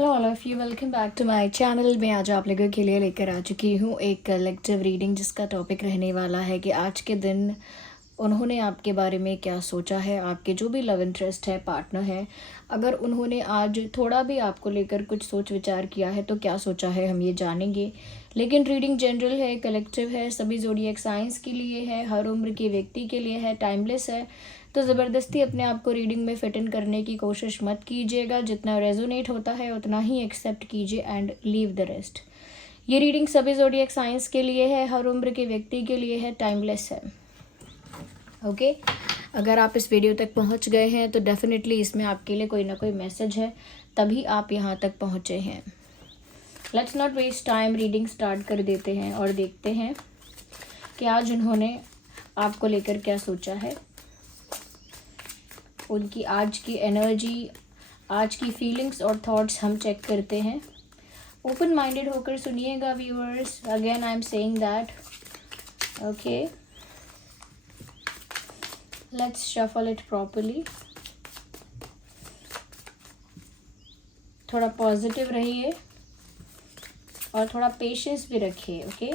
Hello all of you, welcome back to my channel. मैं आज आप लोगों के लिए लेकर आ चुकी हूँ एक कलेक्टिव रीडिंग, जिसका टॉपिक रहने वाला है कि आज के दिन उन्होंने आपके बारे में क्या सोचा है। आपके जो भी लव इंटरेस्ट है, पार्टनर है, अगर उन्होंने आज थोड़ा भी आपको लेकर कुछ सोच विचार किया है तो क्या सोचा है, हम ये जानेंगे। लेकिन रीडिंग जनरल है, कलेक्टिव है, सभी ज़ोडिएक साइंस के लिए है, हर उम्र के व्यक्ति के लिए है, टाइमलेस है। तो ज़बरदस्ती अपने आप को रीडिंग में फिट इन करने की कोशिश मत कीजिएगा। जितना रेजोनेट होता है उतना ही एक्सेप्ट कीजिए एंड लीव द रेस्ट। ये रीडिंग सभी ज़ोडिएक साइंस के लिए है, हर उम्र के व्यक्ति के लिए है, टाइमलेस है। ओके अगर आप इस वीडियो तक पहुंच गए हैं तो डेफिनेटली इसमें आपके लिए कोई ना कोई मैसेज है, तभी आप यहां तक पहुंचे हैं। Let's not waste time, reading start कर देते हैं और देखते हैं कि आज उन्होंने आपको लेकर क्या सोचा है। उनकी आज की एनर्जी, आज की फीलिंग्स और थॉट्स हम चेक करते हैं। ओपन माइंडेड होकर सुनिएगा viewers. Again I am saying that. Okay let's shuffle it properly. थोड़ा पॉजिटिव रहिए और थोड़ा पेशेंस भी रखिए। Okay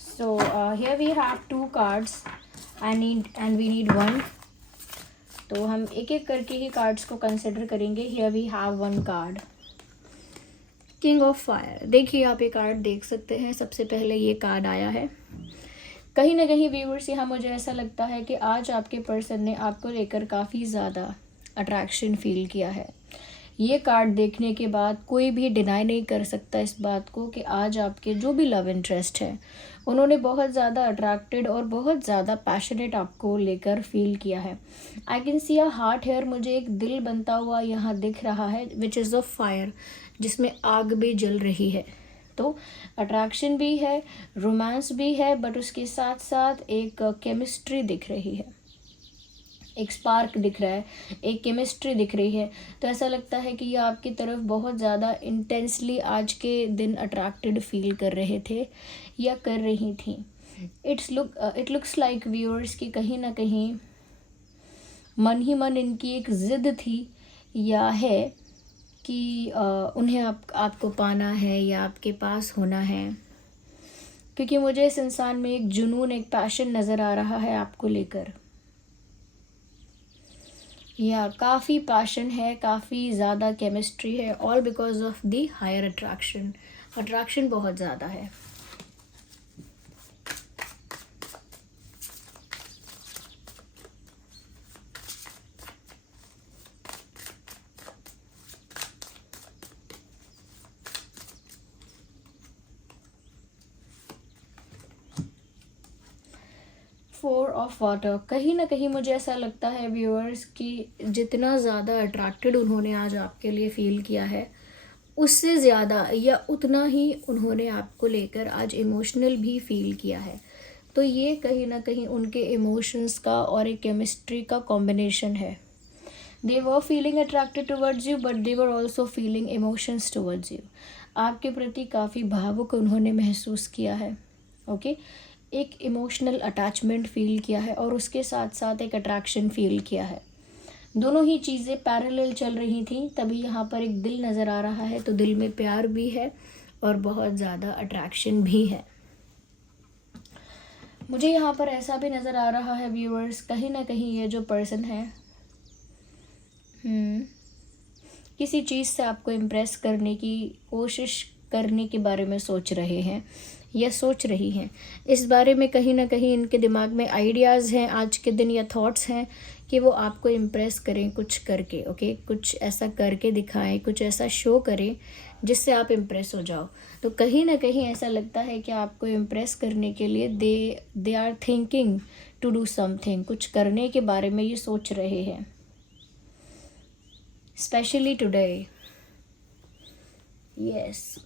so here we have 2 cards and we need 1। तो हम एक एक करके ही कार्ड्स को कंसिडर करेंगे। Here we have 1 card, king of fire. देखिए आप ये कार्ड देख सकते हैं। सबसे पहले ये कार्ड आया है। कहीं ना कहीं व्यूअर्स, यहाँ मुझे ऐसा लगता है कि आज आपके पर्सन ने आपको लेकर काफ़ी ज़्यादा अट्रैक्शन फील किया है। ये कार्ड देखने के बाद कोई भी डिनाई नहीं कर सकता इस बात को कि आज आपके जो भी लव इंटरेस्ट है, उन्होंने बहुत ज़्यादा अट्रैक्टेड और बहुत ज़्यादा पैशनेट आपको लेकर फील किया है। I can see a heart here. मुझे एक दिल बनता हुआ यहाँ दिख रहा है, विच इज़ ऑफ फायर, जिसमें आग भी जल रही है। तो अट्रैक्शन भी है, रोमांस भी है, बट उसके साथ साथ एक केमिस्ट्री दिख रही है, एक स्पार्क दिख रहा है, एक केमिस्ट्री दिख रही है। तो ऐसा लगता है कि ये आपकी तरफ बहुत ज़्यादा इंटेंसली आज के दिन अट्रैक्टेड फील कर रहे थे या कर रही थी। इट लुक्स लाइक व्यूअर्स कि कहीं ना कहीं मन ही मन इनकी एक ज़िद थी या है कि उन्हें आपको पाना है या आपके पास होना है। क्योंकि मुझे इस इंसान में एक जुनून, एक पैशन नज़र आ रहा है आपको लेकर। या काफ़ी पैशन है, काफ़ी ज़्यादा केमिस्ट्री है, all because of the higher attraction. Attraction बहुत ज़्यादा है। Four of water. कहीं ना कहीं मुझे ऐसा लगता है व्यूअर्स कि जितना ज़्यादा अट्रैक्टेड उन्होंने आज आपके लिए फील किया है, उससे ज़्यादा या उतना ही उन्होंने आपको लेकर आज इमोशनल भी फील किया है। तो ये कहीं ना कहीं उनके इमोशंस का और एक केमिस्ट्री का कॉम्बिनेशन है। They were feeling attracted towards you, but they were also feeling emotions towards you. आपके प्रति काफ़ी भावुक उन्होंने महसूस किया है। ओके एक इमोशनल अटैचमेंट फील किया है और उसके साथ साथ एक अट्रैक्शन फील किया है। दोनों ही चीज़ें पैरेलल चल रही थी, तभी यहाँ पर एक दिल नज़र आ रहा है। तो दिल में प्यार भी है और बहुत ज़्यादा अट्रैक्शन भी है। मुझे यहाँ पर ऐसा भी नज़र आ रहा है व्यूअर्स, कहीं ना कहीं ये जो पर्सन है किसी चीज़ से आपको इम्प्रेस करने की कोशिश करने के बारे में सोच रहे हैं या सोच रही हैं। इस बारे में कहीं ना कहीं इनके दिमाग में आइडियाज़ हैं आज के दिन, या थॉट्स हैं कि वो आपको इम्प्रेस करें कुछ करके। ओके कुछ ऐसा करके दिखाएं, कुछ ऐसा शो करें जिससे आप इम्प्रेस हो जाओ। तो कहीं ना कहीं ऐसा लगता है कि आपको इम्प्रेस करने के लिए they are thinking to do something. कुछ करने के बारे में ये सोच रहे हैं, specially today. Yes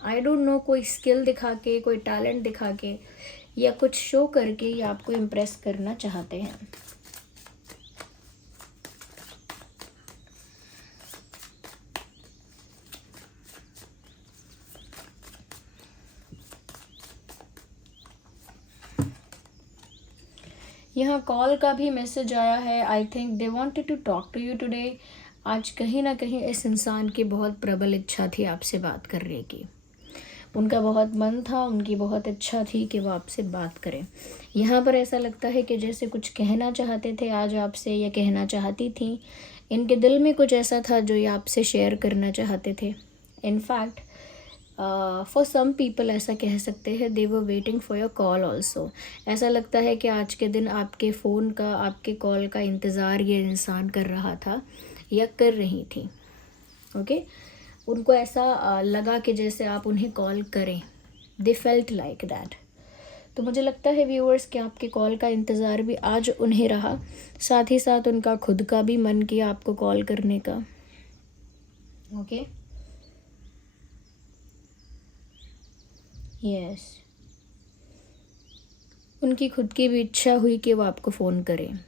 I don't know, कोई स्किल दिखा के, कोई टैलेंट दिखा के या कुछ शो करके ये आपको इम्प्रेस करना चाहते हैं। यहाँ कॉल का भी मैसेज आया है। I think they wanted to talk to you today. आज कहीं ना कहीं इस इंसान की बहुत प्रबल इच्छा थी आपसे बात करने की। उनका बहुत मन था, उनकी बहुत इच्छा थी कि वो आपसे बात करें। यहाँ पर ऐसा लगता है कि जैसे कुछ कहना चाहते थे आज आपसे, या कहना चाहती थी। इनके दिल में कुछ ऐसा था जो ये आपसे शेयर करना चाहते थे। इनफैक्ट फॉर सम पीपल ऐसा कह सकते हैं, they were waiting for your call also. ऐसा लगता है कि आज के दिन आपके फ़ोन का, आपके कॉल का इंतज़ार ये इंसान कर रहा था या कर रही थी। ओके उनको ऐसा लगा कि जैसे आप उन्हें कॉल करें। They felt like that. तो मुझे लगता है व्यूअर्स कि आपके कॉल का इंतज़ार भी आज उन्हें रहा, साथ ही साथ उनका खुद का भी मन किया आपको कॉल करने का। ओके यस, उनकी खुद की भी इच्छा हुई कि वो आपको फ़ोन करें।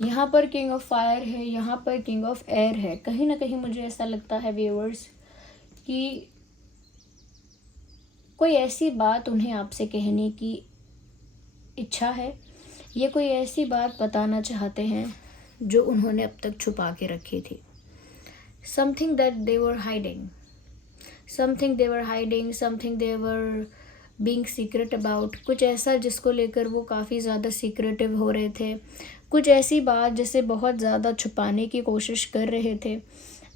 यहाँ पर किंग ऑफ फायर है, यहाँ पर किंग ऑफ एयर है। कहीं ना कहीं मुझे ऐसा लगता है व्यूअर्स कि कोई ऐसी बात उन्हें आपसे कहने की इच्छा है, ये कोई ऐसी बात बताना चाहते हैं जो उन्होंने अब तक छुपा के रखी थी। Something that they were hiding, something they were hiding, something they were being secret about. कुछ ऐसा जिसको लेकर वो काफ़ी ज़्यादा सीक्रेटिव हो रहे थे, कुछ ऐसी बात जिसे बहुत ज़्यादा छुपाने की कोशिश कर रहे थे।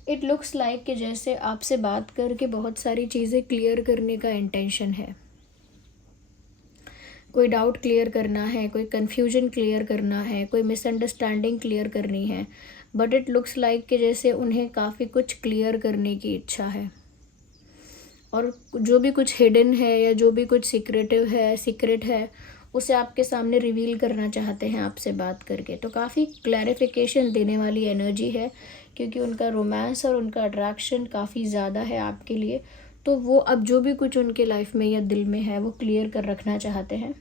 इट लुक्स लाइक कि जैसे आपसे बात करके बहुत सारी चीज़ें क्लियर करने का इंटेंशन है। कोई डाउट क्लियर करना है, कोई कन्फ्यूजन क्लियर करना है, कोई मिसअंडरस्टैंडिंग क्लियर करनी है। बट इट लुक्स लाइक कि जैसे उन्हें काफ़ी कुछ क्लियर करने की इच्छा है, और जो भी कुछ हिडन है या जो भी कुछ सीक्रेटिव है, सीक्रेट है, उसे आपके सामने रिवील करना चाहते हैं आपसे बात करके। तो काफ़ी क्लैरिफिकेशन देने वाली एनर्जी है, क्योंकि उनका रोमांस और उनका अट्रैक्शन काफ़ी ज़्यादा है आपके लिए। तो वो अब जो भी कुछ उनके लाइफ में या दिल में है वो क्लियर कर रखना चाहते हैं,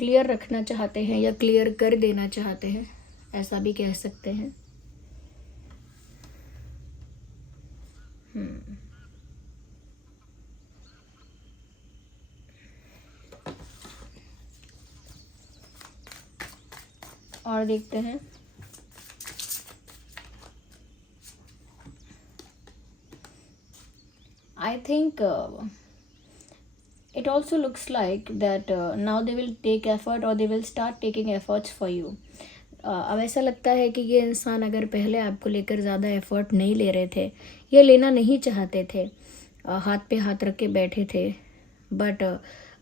क्लियर रखना चाहते हैं या क्लियर कर देना चाहते हैं, ऐसा भी कह सकते हैं। और देखते हैं I think it also looks like that now they will take effort, or they will start taking efforts for you. अब ऐसा लगता है कि ये इंसान अगर पहले आपको लेकर ज़्यादा एफर्ट नहीं ले रहे थे या लेना नहीं चाहते थे, हाथ पे हाथ रख के बैठे थे, बट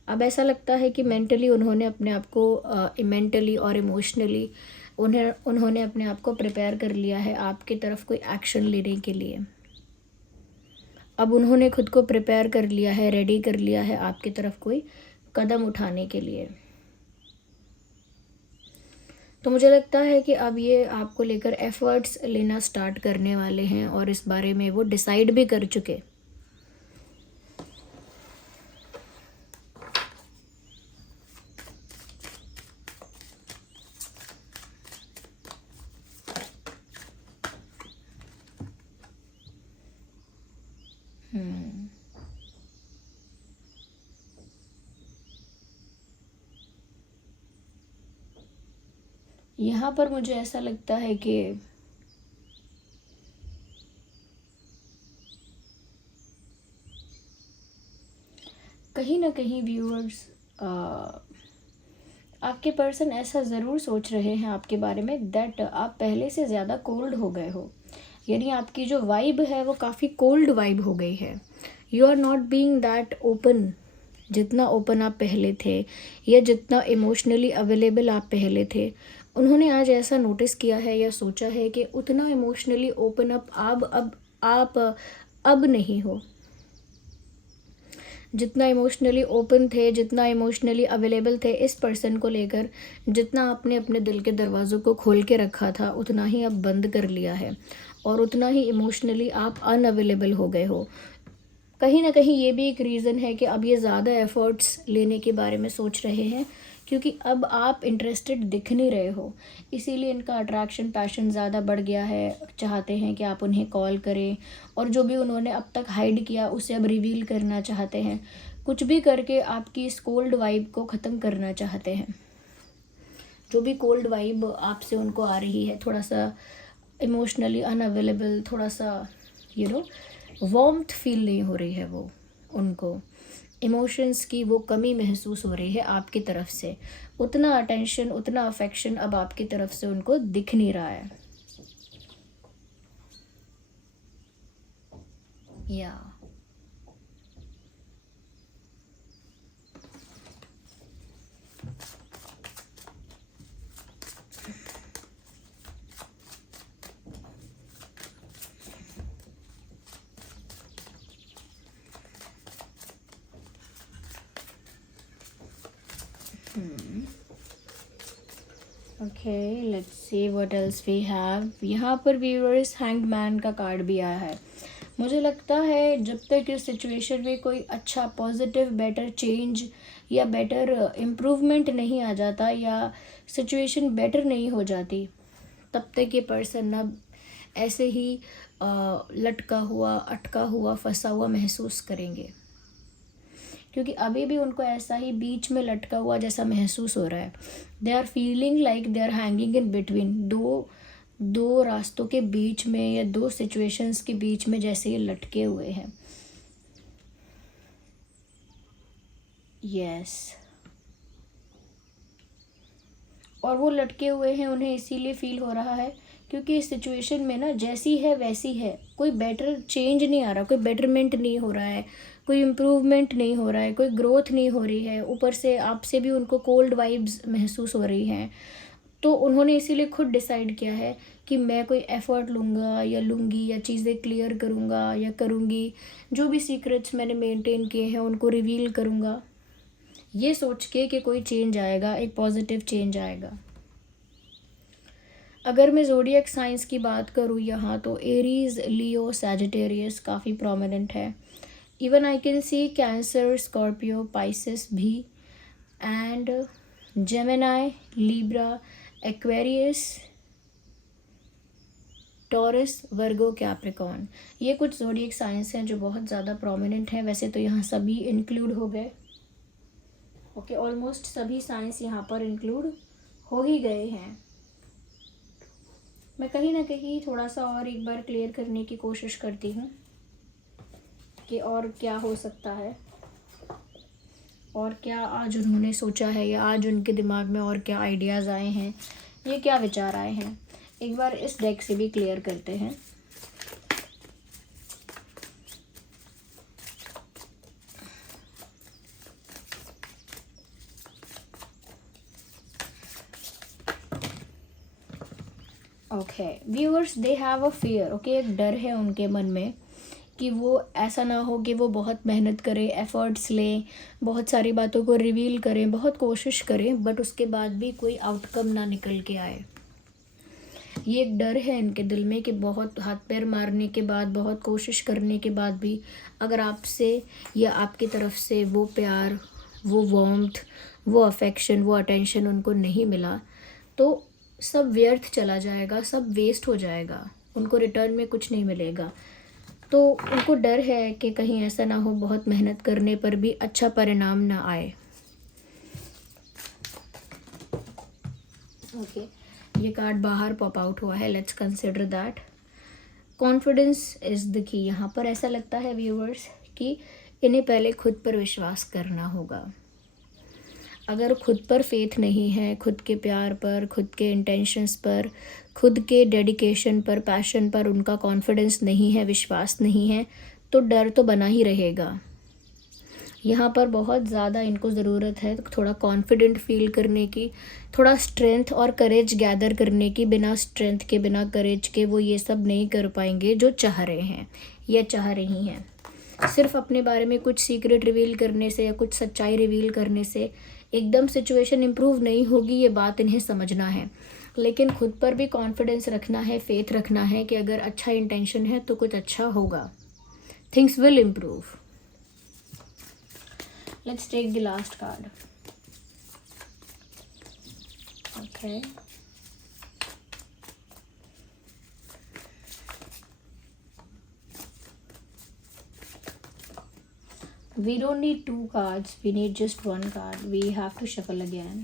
अब ऐसा लगता है कि मेंटली उन्होंने अपने आप को, मेंटली और इमोशनली उन्होंने अपने आप को प्रिपेयर कर लिया है आपकी तरफ कोई एक्शन लेने के लिए। अब उन्होंने खुद को प्रिपेयर कर लिया है, रेडी कर लिया है आपकी तरफ कोई कदम उठाने के लिए। तो मुझे लगता है कि अब ये आपको लेकर एफर्ट्स लेना स्टार्ट करने वाले हैं, और इस बारे में वो डिसाइड भी कर चुके। यहाँ पर मुझे ऐसा लगता है कि कहीं ना कहीं व्यूअर्स, आपके पर्सन ऐसा ज़रूर सोच रहे हैं आपके बारे में दैट आप पहले से ज़्यादा कोल्ड हो गए हो। यानी आपकी जो वाइब है वो काफ़ी कोल्ड वाइब हो गई है। You are not being that open, जितना ओपन आप पहले थे या जितना इमोशनली अवेलेबल आप पहले थे। उन्होंने आज ऐसा नोटिस किया है या सोचा है कि उतना इमोशनली ओपन अप अब नहीं हो। जितना इमोशनली ओपन थे, जितना इमोशनली अवेलेबल थे इस पर्सन को लेकर, जितना आपने अपने दिल के दरवाज़ों को खोल के रखा था उतना ही अब बंद कर लिया है और उतना ही इमोशनली आप अनअवेलेबल हो गए हो। कहीं ना कहीं ये भी एक रीज़न है कि अब ये ज़्यादा एफ़र्ट्स लेने के बारे में सोच रहे हैं, क्योंकि अब आप इंटरेस्टेड दिख नहीं रहे हो, इसीलिए इनका अट्रैक्शन पैशन ज़्यादा बढ़ गया है। चाहते हैं कि आप उन्हें कॉल करें और जो भी उन्होंने अब तक हाइड किया उसे अब रिवील करना चाहते हैं। कुछ भी करके आपकी इस कोल्ड वाइब को ख़त्म करना चाहते हैं। जो भी कोल्ड वाइब आपसे उनको आ रही है, थोड़ा सा इमोशनली अनअवेलेबल, थोड़ा सा वार्मथ फील नहीं हो रही है वो, उनको इमोशंस की वो कमी महसूस हो रही है आपकी तरफ से। उतना अटेंशन, उतना अफेक्शन अब आपकी तरफ से उनको दिख नहीं रहा है। या okay, let's see what else we have. यहाँ पर व्यूअर्स हैंग्ड मैन का कार्ड भी आया है। मुझे लगता है जब तक इस सिचुएशन में कोई अच्छा पॉजिटिव बेटर चेंज या बेटर इम्प्रूवमेंट नहीं आ जाता या सिचुएशन बेटर नहीं हो जाती, तब तक ये पर्सन ना ऐसे ही लटका हुआ, अटका हुआ, फंसा हुआ महसूस करेंगे, क्योंकि अभी भी उनको ऐसा ही बीच में लटका हुआ जैसा महसूस हो रहा है। They are feeling like they are hanging in between, दो रास्तों के बीच में या दो सिचुएशंस के बीच में जैसे ये लटके हुए हैं। यस, और वो लटके हुए हैं, उन्हें इसीलिए फील हो रहा है क्योंकि इस सिचुएशन में ना जैसी है वैसी है, कोई बेटर चेंज नहीं आ रहा, कोई बेटरमेंट नहीं हो रहा है, कोई इम्प्रूवमेंट नहीं हो रहा है, कोई ग्रोथ नहीं हो रही है। ऊपर से आपसे भी उनको कोल्ड वाइब्स महसूस हो रही हैं। तो उन्होंने इसीलिए खुद डिसाइड किया है कि मैं कोई एफ़र्ट लूँगा या लूँगी या चीज़ें क्लियर करूँगा या करूँगी, जो भी सीक्रेट्स मैंने मेंटेन किए हैं उनको रिवील करूँगा, ये सोच के कि कोई चेंज आएगा, एक पॉजिटिव चेंज आएगा। अगर मैं ज़ोडिएक साइंस की बात करूँ यहाँ, तो एरीज़, लियो, सैजिटेरियस काफ़ी प्रोमिनेंट है। Even I can see Cancer, Scorpio, Pisces भी, and Gemini, Libra, Aquarius, Taurus, Virgo, Capricorn, ये कुछ ज़ोडिएक साइंस हैं जो बहुत ज़्यादा प्रोमिनेंट हैं। वैसे तो यहाँ सभी इंक्लूड हो गए। ओके, ऑलमोस्ट सभी साइंस यहाँ पर इंक्लूड हो ही गए हैं। मैं कहीं ना कहीं थोड़ा सा और एक बार क्लियर करने की कोशिश करती हूँ कि और क्या हो सकता है और क्या आज उन्होंने सोचा है या आज उनके दिमाग में और क्या आइडियाज़ आए हैं, ये क्या विचार आए हैं। एक बार इस डेक से भी क्लियर करते हैं। Okay viewers, they have a fear. Okay, एक डर है उनके मन में कि वो ऐसा ना हो कि वो बहुत मेहनत करें, एफर्ट्स लें, बहुत सारी बातों को रिवील करें, बहुत कोशिश करें, बट उसके बाद भी कोई आउटकम ना निकल के आए। ये एक डर है इनके दिल में कि बहुत हाथ पैर मारने के बाद, बहुत कोशिश करने के बाद भी अगर आपसे या आपकी तरफ से वो प्यार, वो वार्मथ, वो अफेक्शन, वो अटेंशन उनको नहीं मिला तो सब व्यर्थ चला जाएगा, सब वेस्ट हो जाएगा, उनको रिटर्न में कुछ नहीं मिलेगा। तो उनको डर है कि कहीं ऐसा ना हो बहुत मेहनत करने पर भी अच्छा परिणाम ना आए। ओके, ये कार्ड बाहर पॉप आउट हुआ है, let's consider that. Confidence is the key. यहाँ पर ऐसा लगता है व्यूअर्स कि इन्हें पहले खुद पर विश्वास करना होगा। अगर खुद पर फेथ नहीं है, खुद के प्यार पर, खुद के इंटेंशंस पर, खुद के डेडिकेशन पर, पैशन पर उनका कॉन्फिडेंस नहीं है, विश्वास नहीं है, तो डर तो बना ही रहेगा। यहाँ पर बहुत ज़्यादा इनको ज़रूरत है थोड़ा कॉन्फिडेंट फील करने की, थोड़ा स्ट्रेंथ और करेज गैदर करने की। बिना स्ट्रेंथ के, बिना करेज के वो ये सब नहीं कर पाएंगे जो चाह रहे हैं या चाह रही हैं। सिर्फ अपने बारे में कुछ सीक्रेट रिवील करने से या कुछ सच्चाई रिवील करने से एकदम सिचुएशन इम्प्रूव नहीं होगी, ये बात इन्हें समझना है। लेकिन खुद पर भी कॉन्फिडेंस रखना है, फेथ रखना है कि अगर अच्छा इंटेंशन है तो कुछ अच्छा होगा, things will improve. Let's take the last card. Okay, we don't need 2 cards, we need just 1 card. We have to shuffle again.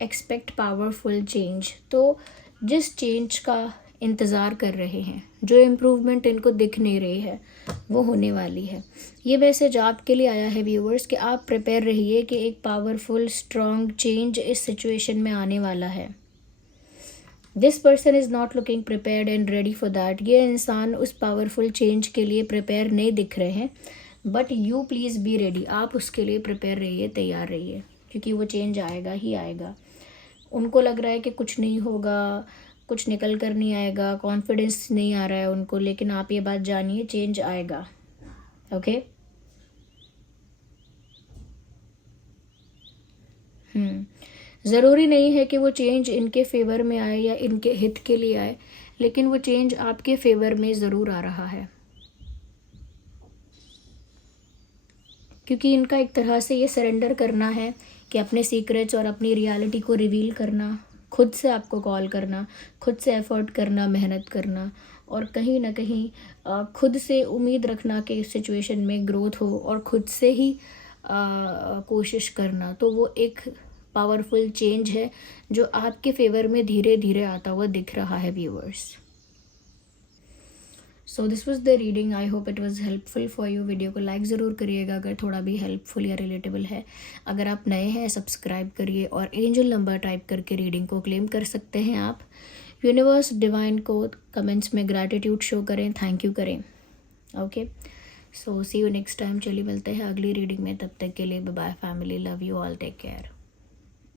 Expect powerful change. तो जिस चेंज का इंतज़ार कर रहे हैं, जो इम्प्रूवमेंट इनको दिख नहीं रही है, वो होने वाली है। ये मैसेज आपके लिए आया है व्यूअर्स कि आप प्रिपेयर रहिए कि एक पावरफुल स्ट्रॉन्ग चेंज इस सिचुएशन में आने वाला है। This person is not looking prepared and ready for that. ये इंसान उस पावरफुल चेंज के लिए प्रिपेयर नहीं दिख रहे हैं, but you please be ready. आप उसके लिए प्रिपेयर रहिए, तैयार रहिए, क्योंकि वो चेंज आएगा ही आएगा। उनको लग रहा है कि कुछ नहीं होगा, कुछ निकल कर नहीं आएगा, कॉन्फिडेंस नहीं आ रहा है उनको, लेकिन आप ये बात जानिए, चेंज आएगा। ओके, ज़रूरी नहीं है कि वो चेंज इनके फेवर में आए या इनके हित के लिए आए, लेकिन वो चेंज आपके फेवर में ज़रूर आ रहा है, क्योंकि इनका एक तरह से ये सरेंडर करना है कि अपने सीक्रेट्स और अपनी रियलिटी को रिवील करना, खुद से आपको कॉल करना, खुद से एफर्ट करना, मेहनत करना, और कहीं ना कहीं खुद से उम्मीद रखना कि इस सिचुएशन में ग्रोथ हो और खुद से ही कोशिश करना। तो वो एक पावरफुल चेंज है जो आपके फेवर में धीरे धीरे आता हुआ दिख रहा है viewers. So this was the reading, I hope it was helpful for you. Video को लाइक ज़रूर करिएगा अगर थोड़ा भी हेल्पफुल या रिलेटेबल है। अगर आप नए हैं सब्सक्राइब करिए, और एंजल नंबर टाइप करके रीडिंग को क्लेम कर सकते हैं आप। यूनिवर्स डिवाइन को कमेंट्स में ग्रैटिट्यूड शो करें, थैंक यू करें। Okay, so see you next time. चलिए मिलते हैं अगली रीडिंग में, तब तक के लिए bye bye family, love you all, take care.